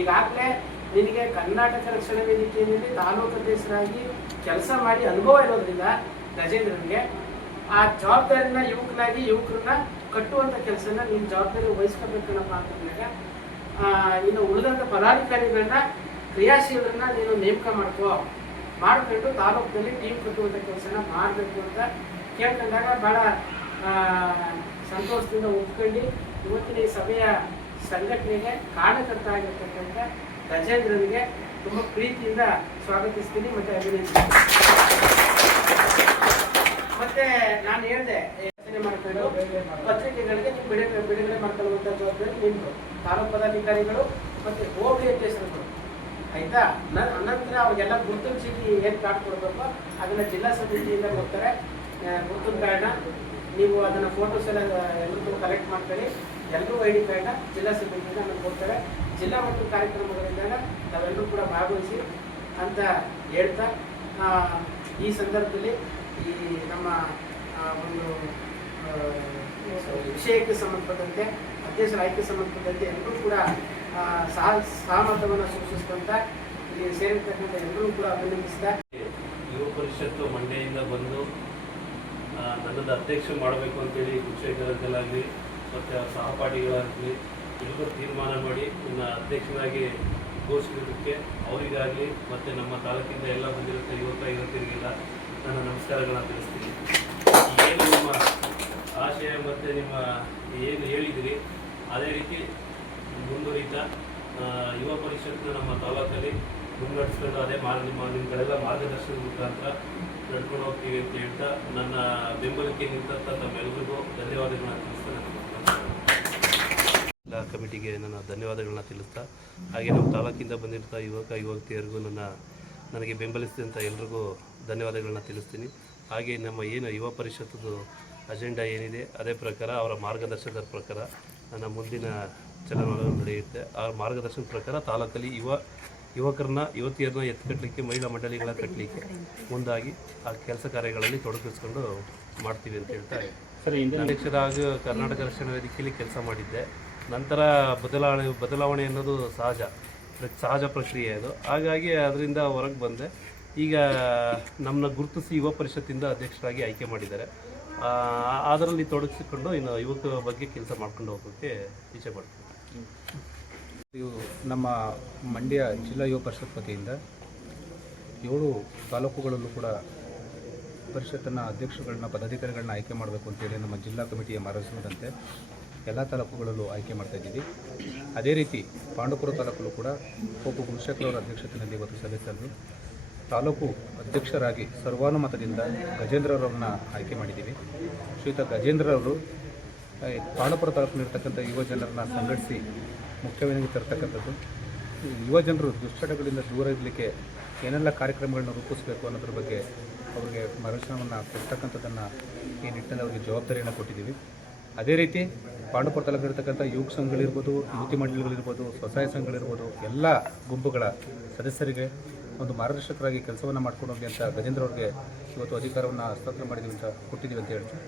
ಈಗಾಗಲೇ ನಿನಗೆ ಕರ್ನಾಟಕ ರಕ್ಷಣಾ ವೇದಿಕೆಯಲ್ಲಿ ತಾಲೂಕು ಅಧ್ಯಕ್ಷರಾಗಿ ಕೆಲಸ ಮಾಡಿ ಅನುಭವ ಇರೋದ್ರಿಂದ ಗಜೇಂದ್ರನಿಗೆ ಆ ಜವಾಬ್ದಾರಿನ ಯುವಕರನ್ನ ಕಟ್ಟುವಂಥ ಕೆಲಸನ ನೀನು ಜವಾಬ್ದಾರಿ ವಹಿಸ್ಕೋಬೇಕನ್ನಪ್ಪ ಅಂತಂದಾಗ ಇನ್ನು ಉಳಿದಂಥ ಪದಾಧಿಕಾರಿಗಳನ್ನ ಕ್ರಿಯಾಶೀಲರನ್ನ ನೀನು ನೇಮಕ ಮಾಡ್ಕೊಂಡು ತಾಲೂಕಿನಲ್ಲಿ ಟೀಮ್ ಕಟ್ಟುವಂಥ ಕೆಲಸನ ಮಾಡಬೇಕು ಅಂತ ಕೇಳ್ಕೊಂಡಾಗ ಭಾಳ ಸಂತೋಷದಿಂದ ಒಪ್ಕೊಂಡು ಇವತ್ತಿನ ಈ ಸಭೆಯ ಸಂಘಟನೆಗೆ ಕಾರಣಕರ್ತ ಆಗಿರ್ತಕ್ಕಂಥ ಗಜೇಂದ್ರನಿಗೆ ತುಂಬ ಪ್ರೀತಿಯಿಂದ ಸ್ವಾಗತಿಸ್ತೀನಿ ಮತ್ತು ಅಭಿನಂದಿಸ್ತೀನಿ. ಮತ್ತೆ ನಾನು ಹೇಳಿದೆ ಯೋಚನೆ ಮಾಡ್ಕೊಂಡು ಪತ್ರಿಕೆಗಳಿಗೆ ನೀವು ಬಿಡುಗಡೆ ಮಾಡ್ಕೊಳ್ಳುವಂಥ ಜವಾಬ್ದಾರಿ ನಿಮ್ಮದು, ತಾಲೂಕು ಪದಾಧಿಕಾರಿಗಳು ಮತ್ತು ಹೋಬಳಿ ಅಧ್ಯಕ್ಷರುಗಳು, ಆಯ್ತಾ. ಅನಂತರ ಅವ್ರಿಗೆಲ್ಲ ಗುರುತಿನ ಚೀಟಿ ಏನು ಕಾರ್ಡ್ ಕೊಡಬೇಕು ಅದನ್ನು ಜಿಲ್ಲಾ ಸಮಿತಿಯಿಂದ ಕೊಡ್ತಾರೆ. ಗುರುತಿನ ಕಾರ್ಡ್ನ ನೀವು ಅದನ್ನು ಫೋಟೋಸ್ ಎಲ್ಲ ಎಲ್ಲರೂ ಕಲೆಕ್ಟ್ ಮಾಡ್ಕೊಳ್ಳಿ, ಎಲ್ಲರೂ ID ಕಾರ್ಡ್ನ ಜಿಲ್ಲಾ ಸಮಿತಿಯಿಂದ ನಮ್ಗೆ ಕೊಡ್ತಾರೆ. ಜಿಲ್ಲಾ ಮಟ್ಟದ ಕಾರ್ಯಕ್ರಮಗಳಿದ್ದಾಗ ನಾವೆಲ್ಲರೂ ಕೂಡ ಭಾಗವಹಿಸಿ ಅಂತ ಹೇಳ್ತಾ, ಈ ಸಂದರ್ಭದಲ್ಲಿ ಈ ನಮ್ಮ ಒಂದು ವಿಷಯಕ್ಕೆ ಸಂಬಂಧಪಟ್ಟಂತೆ ಅಧ್ಯಕ್ಷರ ಆಯ್ಕೆ ಸಂಬಂಧಪಟ್ಟಂತೆ ಎಲ್ಲರೂ ಕೂಡ ಸಹಮತವನ್ನು ಸೂಚಿಸಿದಂತ ಇಲ್ಲಿ ಸೇರಿರ್ತಕ್ಕಂಥ ಎಲ್ಲರೂ ಕೂಡ ಅಭಿನಂದಿಸಿದ. ಯುವ ಪರಿಷತ್ತು ಮಂಡ್ಯದಿಂದ ಬಂದು ನನ್ನನ್ನು ಅಧ್ಯಕ್ಷ ಮಾಡಬೇಕು ಅಂತೇಳಿ ಕುಶೇಖರಲ್ಲಾಗಲಿ ಮತ್ತು ಸಹಪಾಠಿಗಳಾಗಲಿ ಎಲ್ಲರೂ ತೀರ್ಮಾನ ಮಾಡಿ ನನ್ನ ಅಧ್ಯಕ್ಷನಾಗಿ ಘೋಷಿಸಿದ್ದಕ್ಕೆ ಅವರಿಗಾಗಲಿ ಮತ್ತು ನಮ್ಮ ತಾಲೂಕಿಂದ ಎಲ್ಲ ಬಂದಿರುತ್ತ ಯುವಕರಿಗೆಲ್ಲ ನನ್ನ ನಮಸ್ಕಾರಗಳನ್ನು ತಿಳಿಸ್ತೀನಿ. ಏನು ನಿಮ್ಮ ಆಶಯ ಮತ್ತು ನಿಮ್ಮ ಏನು ಹೇಳಿದಿರಿ ಅದೇ ರೀತಿ ಮುಂದುವರಿತಾ ಯುವ ಪರಿಷತ್ನ ನಮ್ಮ ತಾಲೂಕಲ್ಲಿ ಮುನ್ನಡೆಸ್ಕೊಂಡು ಅದೇ ನಿಮ್ಗಳೆಲ್ಲ ಮಾರ್ಗದರ್ಶನದ ಮುಖಾಂತರ ನಡ್ಕೊಂಡು ಹೋಗ್ತೀವಿ ಅಂತ ಹೇಳ್ತಾ ನನ್ನ ಬೆಂಬಲಕ್ಕೆ ನಿಂತ ತಮ್ಮೆಲ್ಲರಿಗೂ ಧನ್ಯವಾದಗಳನ್ನ ತಿಳಿಸ್ತಾ ಎಲ್ಲ ಕಮಿಟಿಗೆ ನನ್ನ ಧನ್ಯವಾದಗಳನ್ನ ತಿಳಿಸ್ತಾ, ಹಾಗೆ ನಮ್ಮ ತಾಲೂಕಿಂದ ಬಂದಿರ್ತಾ ಯುವತಿಯರಿಗೂ ನನಗೆ ಬೆಂಬಲಿಸಿದಂಥ ಎಲ್ರಿಗೂ ಧನ್ಯವಾದಗಳನ್ನ ತಿಳಿಸ್ತೀನಿ. ಹಾಗೆ ನಮ್ಮ ಏನು ಯುವ ಪರಿಷತ್ತದು ಅಜೆಂಡಾ ಏನಿದೆ ಅದೇ ಪ್ರಕಾರ ಅವರ ಮಾರ್ಗದರ್ಶನದ ಪ್ರಕಾರ ನನ್ನ ಮುಂದಿನ ಚಲನವಲನ ನಡೆಯುತ್ತೆ. ಆ ಮಾರ್ಗದರ್ಶನದ ಪ್ರಕಾರ ತಾಲೂಕಲ್ಲಿ ಯುವತಿಯರನ್ನ ಎತ್ಕಟ್ಟಲಿಕ್ಕೆ, ಮಹಿಳಾ ಮಂಡಳಿಗಳ ಕಟ್ಟಲಿಕ್ಕೆ ಮುಂದಾಗಿ ಆ ಕೆಲಸ ಕಾರ್ಯಗಳಲ್ಲಿ ತೊಡಗಿಸ್ಕೊಂಡು ಮಾಡ್ತೀವಿ ಅಂತ ಹೇಳ್ತಾ ಅಧ್ಯಕ್ಷರಾಗಿ ಕರ್ನಾಟಕ ರಕ್ಷಣಾ ವೇದಿಕೆಯಲ್ಲಿ ಕೆಲಸ ಮಾಡಿದ್ದೆ. ನಂತರ ಬದಲಾವಣೆ ಅನ್ನೋದು ಸಹಜ ಪ್ರಕ್ರಿಯೆ ಅದು. ಹಾಗಾಗಿ ಅದರಿಂದ ಹೊರಗೆ ಬಂದೆ. ಈಗ ನಮ್ಮನ್ನ ಗುರುತಿಸಿ ಯುವ ಪರಿಷತ್ತಿಂದ ಅಧ್ಯಕ್ಷರಾಗಿ ಆಯ್ಕೆ ಮಾಡಿದ್ದಾರೆ. ಅದರಲ್ಲಿ ತೊಡಗಿಸಿಕೊಂಡು ಇನ್ನು ಯುವಕ ಬಗ್ಗೆ ಕೆಲಸ ಮಾಡ್ಕೊಂಡು ಹೋಗೋಕ್ಕೆ ಇಚ್ಛೆ ಪಡ್ತೀನಿ. ಇವು ನಮ್ಮ ಮಂಡ್ಯ ಜಿಲ್ಲಾ ಯುವ ಪರಿಷತ್ ವತಿಯಿಂದ 7 ತಾಲೂಕುಗಳಲ್ಲೂ ಕೂಡ ಪರಿಷತ್ತನ್ನು ಅಧ್ಯಕ್ಷಗಳನ್ನ ಪದಾಧಿಕಾರಿಗಳನ್ನ ಆಯ್ಕೆ ಮಾಡಬೇಕು ಅಂತೇಳಿ ನಮ್ಮ ಜಿಲ್ಲಾ ಕಮಿಟಿಯ ಮಾರ್ಗದರ್ಶನದಂತೆ ಎಲ್ಲ ತಾಲೂಕುಗಳಲ್ಲೂ ಆಯ್ಕೆ ಮಾಡ್ತಾಯಿದ್ದೀವಿ. ಅದೇ ರೀತಿ ಪಾಂಡವಪುರ ತಾಲೂಕಲ್ಲೂ ಕೂಡ ಗುರುಶೇಖರ್ ಅಧ್ಯಕ್ಷತೆಯಲ್ಲಿ ಇವತ್ತು ಸಲ್ಲಿಸಲು ತಾಲೂಕು ಅಧ್ಯಕ್ಷರಾಗಿ ಸರ್ವಾನುಮತದಿಂದ ಗಜೇಂದ್ರರವ್ರನ್ನ ಆಯ್ಕೆ ಮಾಡಿದ್ದೀವಿ. ಶ್ರೀಯುತ ಗಜೇಂದ್ರರವರು ಪಾಂಡವಪುರ ತಾಲೂಕಿನಲ್ಲಿರ್ತಕ್ಕಂಥ ಯುವ ಜನರನ್ನ ಸಂಘಟಿಸಿ ಮುಖ್ಯವಾಗಿ ತರ್ತಕ್ಕಂಥದ್ದು, ಯುವ ಜನರು ದುಶ್ಚಟಗಳಿಂದ ದೂರ ಇರಲಿಕ್ಕೆ ಏನೆಲ್ಲ ಕಾರ್ಯಕ್ರಮಗಳನ್ನ ರೂಪಿಸಬೇಕು ಅನ್ನೋದ್ರ ಬಗ್ಗೆ ಅವರಿಗೆ ಮಾರ್ಗದರ್ಶನವನ್ನು ಕೊಡ್ತಕ್ಕಂಥದ್ದನ್ನು ಈ ನಿಟ್ಟಿನಲ್ಲಿ ಅವರಿಗೆ ಜವಾಬ್ದಾರಿಯನ್ನು ಕೊಟ್ಟಿದ್ದೀವಿ. ಅದೇ ರೀತಿ ಪಾಂಡವಪುರ ತಾಲೂಕಿನಲ್ಲಿರ್ತಕ್ಕಂಥ ಯುವಕ ಸಂಘಗಳಿರ್ಬೋದು, ಯುವತಿ ಮಂಡಳಿಗಳಿರ್ಬೋದು, ಸ್ವಸಹಾಯ ಸಂಘಗಳಿರ್ಬೋದು, ಎಲ್ಲ ಗುಂಪುಗಳ ಸದಸ್ಯರಿಗೆ ಒಂದು ಮಾರ್ಗದರ್ಶಕರಾಗಿ ಕೆಲಸವನ್ನು ಮಾಡ್ಕೊಂಡು ಹೋಗಿ ಅಂತ ಗಜೇಂದ್ರ ಅವ್ರಿಗೆ ಇವತ್ತು ಅಧಿಕಾರವನ್ನು ಹಸ್ತಾಂತರ ಮಾಡಿದ್ದೀವಿ ಅಂತ ಕೊಟ್ಟಿದ್ದೀವಿ ಅಂತ ಹೇಳ್ತೀವಿ.